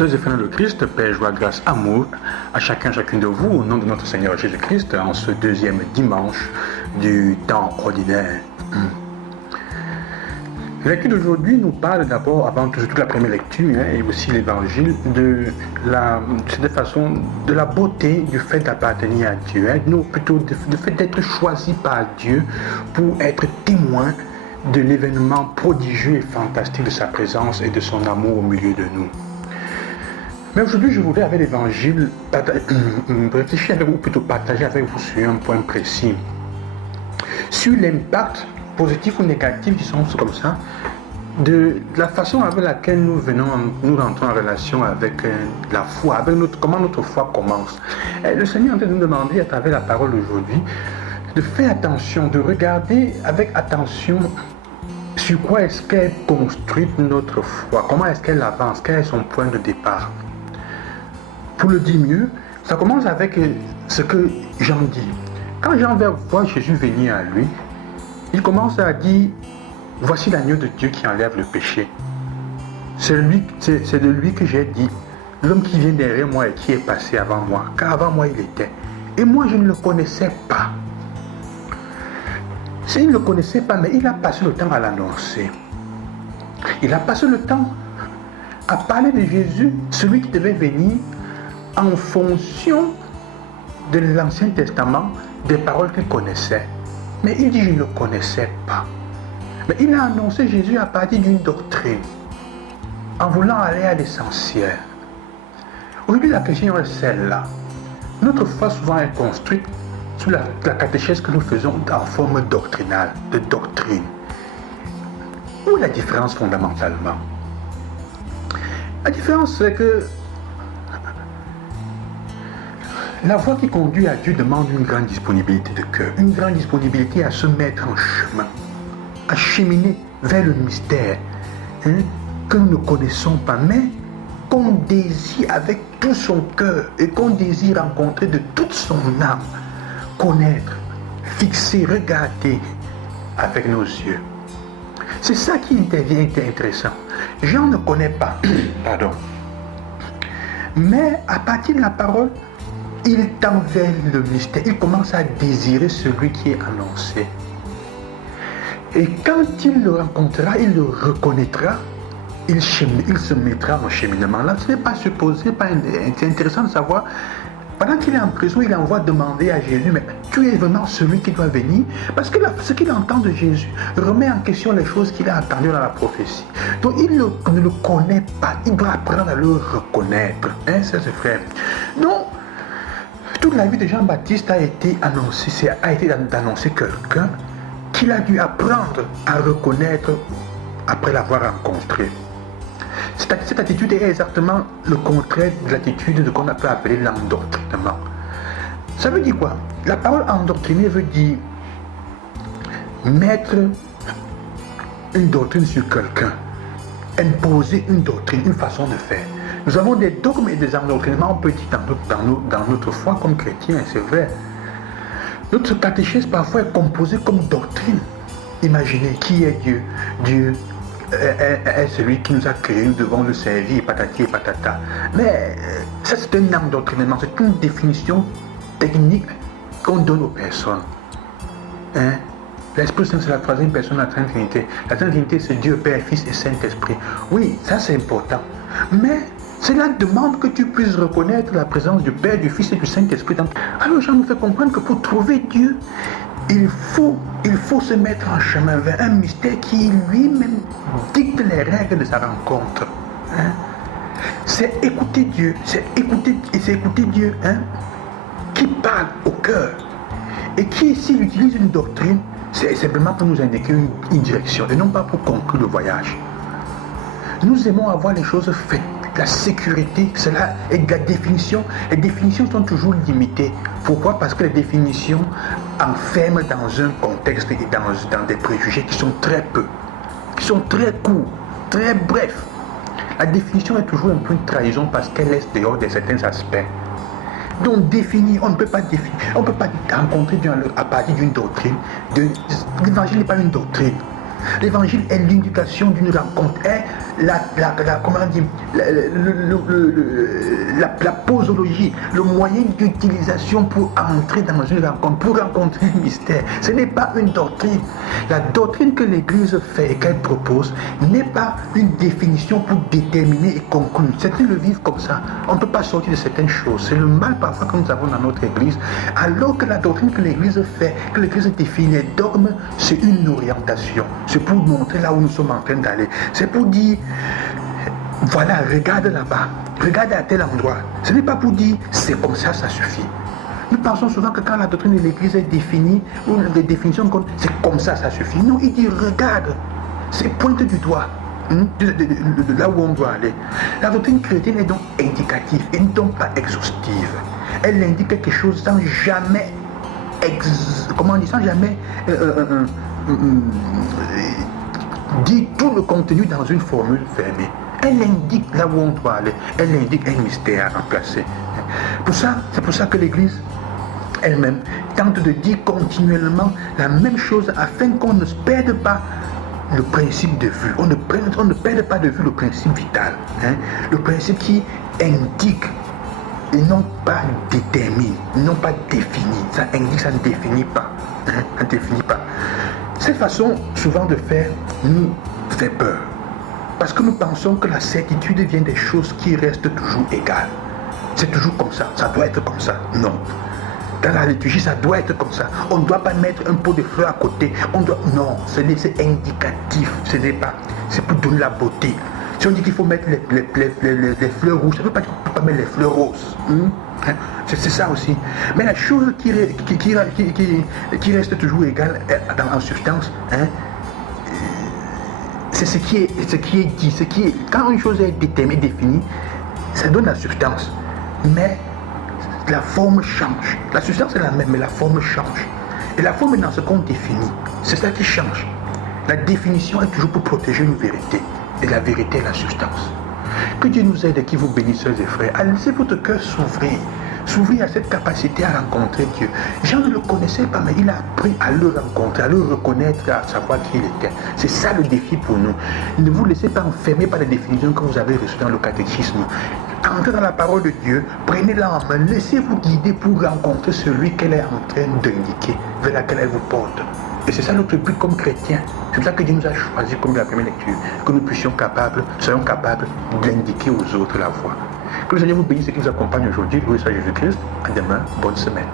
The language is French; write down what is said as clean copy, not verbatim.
Sœurs et frères de Christ, paix, joie, grâce, amour à chacune de vous, au nom de notre Seigneur Jésus-Christ, en ce deuxième dimanche du temps ordinaire. La lecture d'aujourd'hui nous parle d'abord, avant toute la première lecture, et aussi l'évangile, de la beauté du fait d'appartenir à Dieu, non, plutôt du fait d'être choisi par Dieu pour être témoin de l'événement prodigieux et fantastique de sa présence et de son amour au milieu de nous. Mais aujourd'hui, je voudrais, avec l'évangile, réfléchir avec vous, plutôt partager avec vous sur un point précis. Sur l'impact positif ou négatif, disons comme ça, de la façon avec laquelle nous rentrons en relation avec la foi, avec comment notre foi commence. Et le Seigneur est en train de nous demander, à travers la parole aujourd'hui, de faire attention, de regarder avec attention sur quoi est-ce qu'elle construit notre foi, comment est-ce qu'elle avance, quel est son point de départ. Pour le dire mieux, ça commence avec ce que Jean dit. Quand Jean voit Jésus venir à lui, il commence à dire: voici l'agneau de Dieu qui enlève le péché. C'est de lui que j'ai dit: l'homme qui vient derrière moi et qui est passé avant moi, car avant moi il était. Et moi je ne le connaissais pas. Il ne le connaissait pas, mais il a passé le temps à l'annoncer. Il a passé le temps à parler de Jésus, celui qui devait venir en fonction de l'Ancien Testament, des paroles qu'il connaissait. Mais il dit: je ne le connaissais pas. Mais il a annoncé Jésus à partir d'une doctrine, en voulant aller à l'essentiel. Aujourd'hui, la question est celle-là. Notre foi souvent est construite sur la catéchèse que nous faisons en forme doctrinale, de doctrine. Où est la différence fondamentalement? La différence, c'est que la voie qui conduit à Dieu demande une grande disponibilité de cœur, une grande disponibilité à se mettre en chemin, à cheminer vers le mystère que nous ne connaissons pas, mais qu'on désire avec tout son cœur et qu'on désire rencontrer de toute son âme, connaître, fixer, regarder avec nos yeux. C'est ça qui devient intéressant. Jean ne connaît pas, pardon, mais à partir de la parole, il tend vers le mystère, il commence à désirer celui qui est annoncé. Et quand il le rencontrera, il le reconnaîtra, il se mettra en cheminement. Là, ce n'est pas supposé, c'est intéressant de savoir, pendant qu'il est en prison, il envoie demander à Jésus: mais tu es vraiment celui qui doit venir? Parce que ce qu'il entend de Jésus remet en question les choses qu'il a entendues dans la prophétie. Donc il ne le connaît pas, il doit apprendre à le reconnaître. C'est ce frère. Donc, toute la vie de Jean-Baptiste a été d'annoncer quelqu'un qu'il a dû apprendre à reconnaître après l'avoir rencontré. Cette attitude est exactement le contraire de l'attitude de qu'on peut appeler l'endoctrinement. Ça veut dire quoi? La parole endoctriner veut dire mettre une doctrine sur quelqu'un, imposer une doctrine, une façon de faire. Nous avons des dogmes et des endoctrinements petits dans notre foi comme chrétiens, c'est vrai. Notre catéchèse parfois est composée comme doctrine. Imaginez, qui est Dieu? Dieu est celui qui nous a créés, nous devons le servir, patati et patata. Mais ça, c'est un endoctrinement, c'est une définition technique qu'on donne aux personnes. L'Esprit Saint, c'est la troisième personne de la Sainte Trinité. La Sainte Trinité, c'est Dieu, Père, Fils et Saint-Esprit. Oui, ça c'est important. Mais cela demande que tu puisses reconnaître la présence du Père, du Fils et du Saint-Esprit. Alors Jean nous fait comprendre que pour trouver Dieu, il faut se mettre en chemin vers un mystère qui lui-même dicte les règles de sa rencontre. C'est écouter Dieu, c'est écouter Dieu qui parle au cœur. Et qui, s'il utilise une doctrine, c'est simplement pour nous indiquer une direction et non pas pour conclure le voyage. Nous aimons avoir les choses faites. La sécurité, cela est la définition. Les définitions sont toujours limitées. Pourquoi? Parce que les définitions enferment dans un contexte et dans des préjugés qui sont très peu, qui sont très courts, très brefs. La définition est toujours un peu une trahison parce qu'elle laisse dehors de certains aspects. Donc définir, on ne peut pas définir, on ne peut pas rencontrer Dieu à partir d'une doctrine. L'évangile n'est pas une doctrine. L'évangile est l'indication d'une rencontre, est comment dire, la posologie, le moyen d'utilisation pour entrer dans une rencontre, pour rencontrer un mystère. Ce n'est pas une doctrine. La doctrine que l'Église fait et qu'elle propose n'est pas une définition pour déterminer et conclure. Certains le vivent comme ça. On ne peut pas sortir de certaines choses. C'est le mal parfois que nous avons dans notre Église. Alors que la doctrine que l'Église fait, que l'Église définit, les dogmes, c'est une orientation. C'est pour montrer là où nous sommes en train d'aller. C'est pour dire, voilà, regarde là-bas, regarde à tel endroit. Ce n'est pas pour dire, c'est comme ça, ça suffit. Nous pensons souvent que quand la doctrine de l'Église est définie, ou des définitions, c'est comme ça, ça suffit. Non, il dit, regarde, c'est pointe du doigt. De là où on doit aller. La doctrine chrétienne est donc indicative et donc pas exhaustive. Elle indique quelque chose sans jamais dit tout le contenu dans une formule fermée. Elle indique là où on doit aller. Elle indique un mystère à remplacer. C'est pour ça que l'Église elle-même tente de dire continuellement la même chose afin qu'on ne perde pas le principe de vue. On ne perd pas de vue le principe vital. Le principe qui indique et non pas détermine, non pas définit. Ça indique, ça ne définit pas. Ça ne définit pas. Cette façon souvent de faire nous fait peur. Parce que nous pensons que la certitude vient des choses qui restent toujours égales. C'est toujours comme ça, ça doit être comme ça. Non. Dans la liturgie, ça doit être comme ça. On ne doit pas mettre un pot de fleurs à côté. Non, c'est indicatif. Ce n'est pas. C'est pour donner la beauté. Si on dit qu'il faut mettre les fleurs rouges, ça ne veut pas dire qu'on ne peut pas mettre les fleurs roses. C'est ça aussi. Mais la chose qui reste toujours égale en substance, c'est ce qui est dit. Quand une chose est définie, ça donne la substance. Mais la forme change. La substance est la même, mais la forme change. Et la forme est dans ce qu'on définit. C'est ça qui change. La définition est toujours pour protéger une vérité. Et la vérité est la substance. Que Dieu nous aide et qu'il vous bénisse, sœurs et frères. Laissez votre cœur s'ouvrir à cette capacité à rencontrer Dieu. Jean ne le connaissait pas, mais il a appris à le rencontrer, à le reconnaître, à savoir qui il était. C'est ça le défi pour nous. Ne vous laissez pas enfermer par les définitions que vous avez reçues dans le catéchisme. Entrez dans la parole de Dieu, prenez-la en main, laissez-vous guider pour rencontrer celui qu'elle est en train d'indiquer, vers laquelle elle vous porte. Et c'est ça notre but comme chrétiens. C'est pour ça que Dieu nous a choisi comme la première lecture, que nous soyons capables d'indiquer aux autres la voie. Que le Seigneur vous bénisse et qu'il vous accompagne aujourd'hui. Loué soit Jésus-Christ. À demain. Bonne semaine.